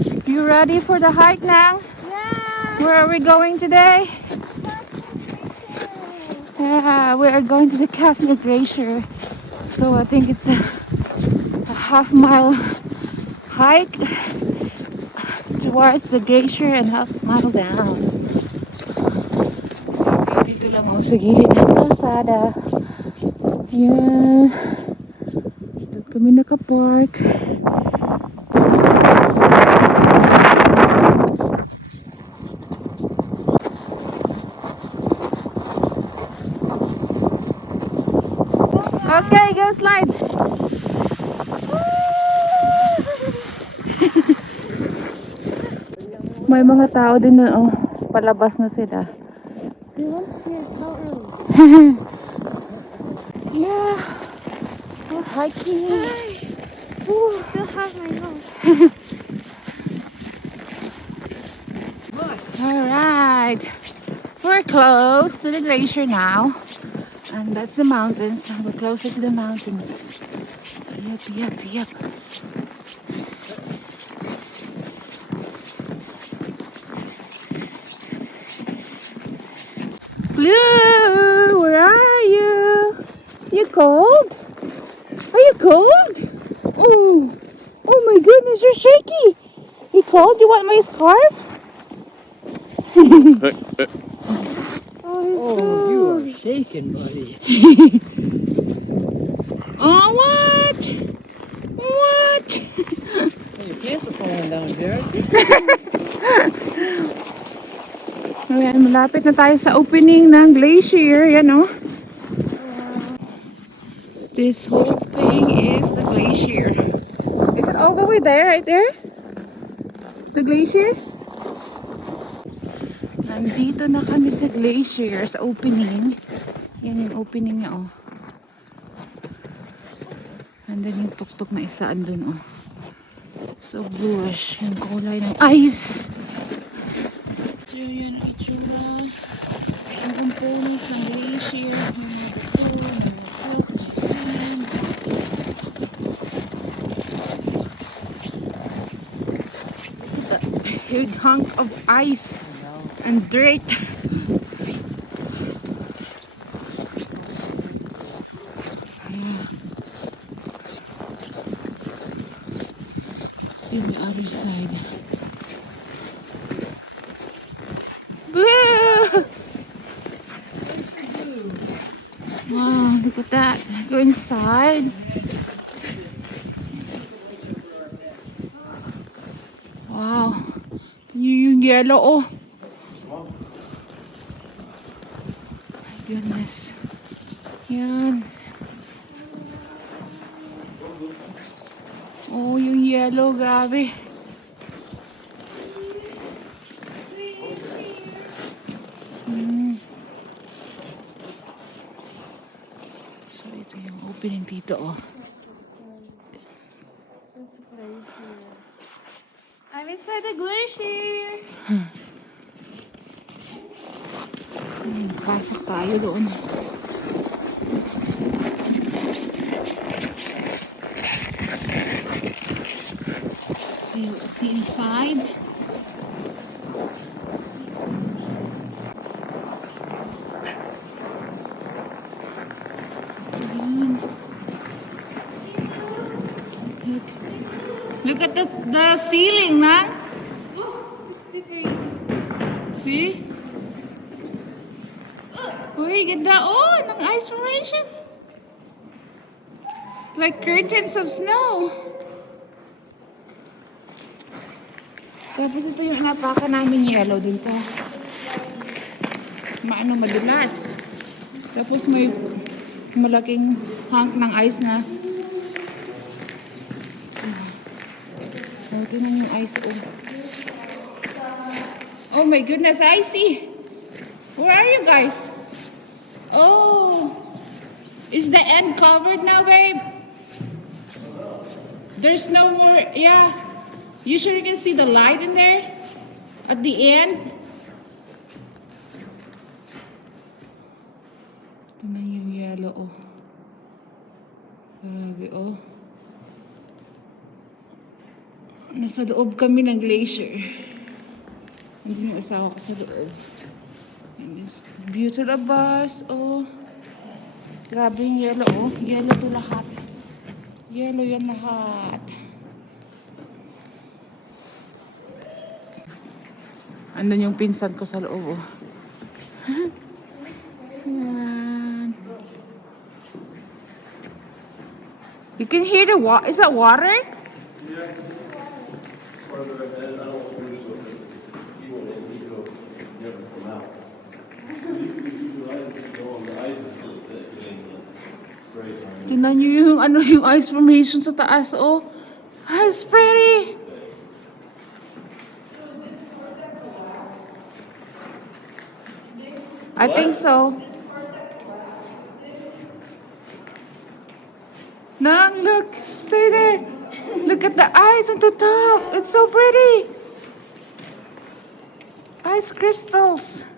You ready for the hike, Nang? Yeah. Where are we going today? Yeah, we are going to the Casno Glacier. So I think it's a half-mile hike towards the glacier and half-mile down. Dito lang ako sa gilid ng kalsada. Ayan. Doon kami nakapark. Okay, go slide. May mga tao din na palabas na sila. They went here so early. Yeah, we're hiking. Ooh, still have my nose. Alright, we're close to the glacier now. And that's the mountains. We're closer to the mountains. Yep. Blue, where are you? You cold? Are you cold? Oh my goodness, you're shaky. You cold? You want my scarf? Oh, you are shaking, buddy. Oh, what? What? Hey, your pants are falling down, Jared. Ayan, malapit na tayo sa opening ng glacier. Yan, oh. This whole thing is the glacier. Is it all the way there, right there? The glacier? Nandito na kami sa glacier, sa opening. Yan yung opening niya, oh. And then yung tuktok na isa andun, oh. So bluish yung kulay ng ice. So yan ang itsura. Yung components ng glacier. Yung mga buto, mga silt, mga sand. A big hunk of ice and dirt. Yeah. See the other side. Boo! Wow, look at that. Go inside. Wow. Yung yellow, oh. My goodness. Yan. Oh, yung yellow, grabe. So, ito yung opening dito, oh. I'm inside the glacier. Pasok tayo doon. See inside. Look at the ceiling, Nang. See? Uy, ganda. Oh, ng ice formation. Like curtains of snow. Tapos ito yung inapakan namin yellow dito. Madulas. Tapos may malaking hunk ng ice na. Oh, ito na yung ice. Oh my goodness, icy. Where are you guys? Oh, is the end covered now, babe? There's no more, yeah. You sure you can see the light in there? At the end? Ito na yung yellow, oh. Grabe, oh. Nasa loob kami ng glacier. Hindi yung asawa ko sa loob. And this view to the bus. Oh. Grabe yung yellow. Oh. Yellow to lahat. Yellow yan lahat. Andun yung pinsan ko sa loob. Oh. Yan. You can hear the water. Is that water? Tingnan nyo yung yung ice formation sa taas, oh. Ah, it's pretty. I think so. Nang, look, stay there. Look at the ice on the top. It's so pretty. Ice crystals.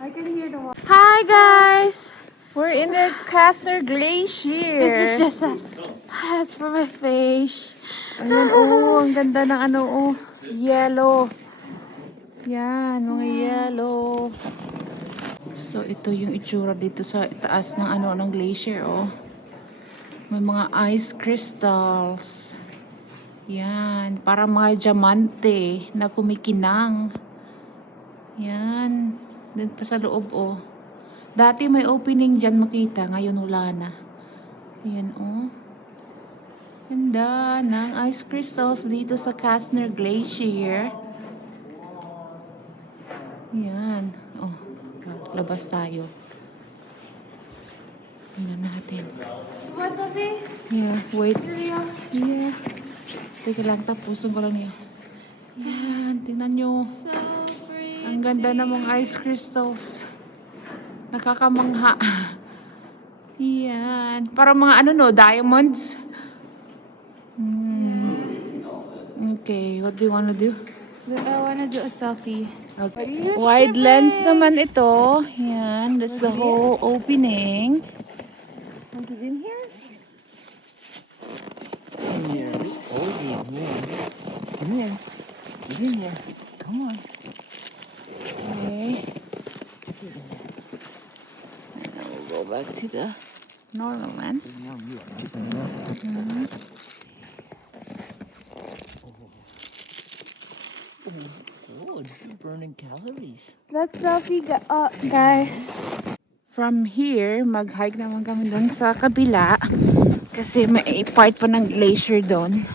I can hear the water. Hi guys. We're in the Kastner Glacier. This is just a hat for my face. Ayan, oh, ang ganda ng oh, yellow. Yan, mga yellow. So, ito yung itsura dito sa taas ng ng glacier, oh. May mga ice crystals. Yan, parang mga diamante na kumikinang. Yan, dun pa sa loob, oh. Dati may opening dyan makita, ngayon wala na. Yan, oh. Ganda ng ice crystals dito sa Kastner Glacier. Yan. Oh, labas tayo. Tingnan natin. What, Sophie? Yeah, wait. Julia? Yeah. Teka lang, tapusin ko lang niya. Yan, tingnan nyo. So pretty. Ang ganda namang ice crystals. Nakakamangha. Yan. Parang mga diamonds. Okay, what do you want to do? I wanna do a selfie. Okay. Wide lens naman ito. Yan, that's the whole opening. Want it in here? In here. Oh, yeah, man. Come here. Get in here. Come on. Okay. And then we'll go back to the normal lens. Now you are nice and warm. Mhm. Oh, you're burning calories. Let's selfie, guys. From here, mag-hike naman kami doon sa kabila. Kasi may part pa ng glacier doon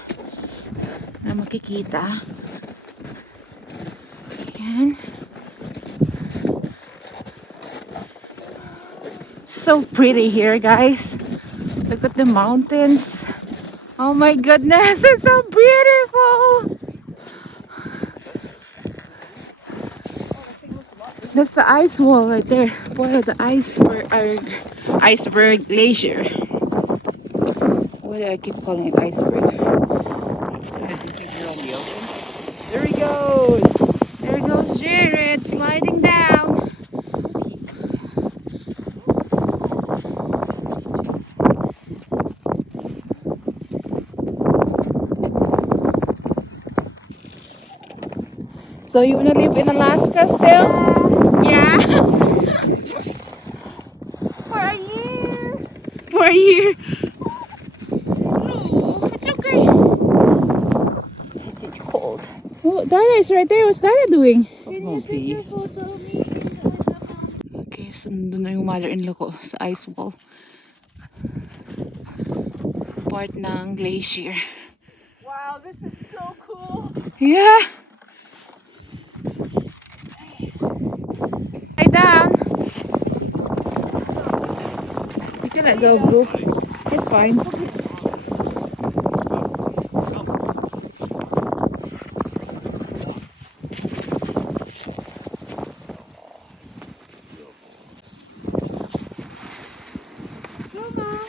na makikita. Ayan. So pretty here, guys. Look at the mountains. Oh my goodness, it's so beautiful. That's the ice wall right there. Part of the iceberg glacier. Why do I keep calling it iceberg? Because you think you're on the ocean? There he goes! There goes Jared sliding down. So you wanna live in Alaska still? Yeah. For a year. For a year. No, it's okay. It's cold. Oh, Dada is right there. What's Dada doing? Can you take a photo of me with the mountain? Okay, so nandun na yung mother-in-law ko sa ice wall. Part ng glacier. Wow, this is so cool. Yeah. Lie down. You can let go, bro. It's fine. Go, Mom.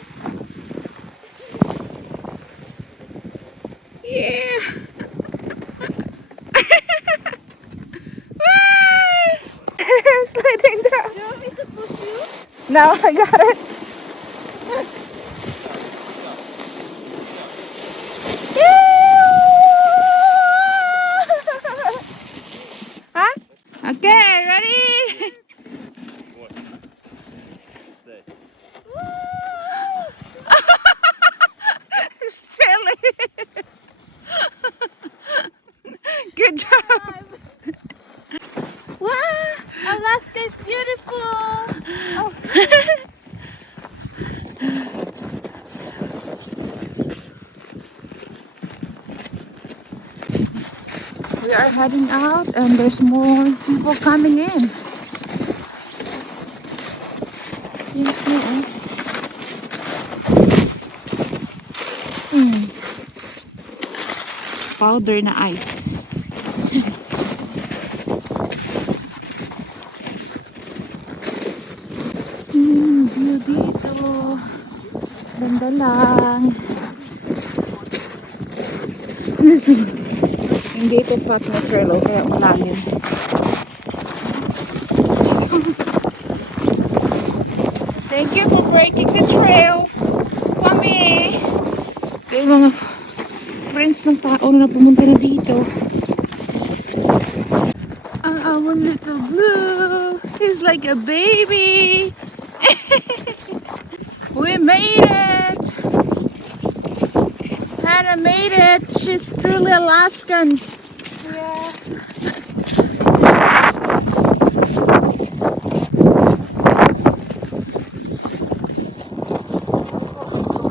Yeah. Sliding down. Do you want me to push you? No, I got it. We are heading out and there's more people coming in. Yes, yeah. Powder na ice. View dito. Ganda lang. Hindi ito pack na trail kaya malalim. Thank you for breaking the trail. Kami. Kaya mga friends ng tao na pumunta na dito. Ang amon little blue. He's like a baby. We made it. Hannah made it. She's truly Alaskan. Yeah.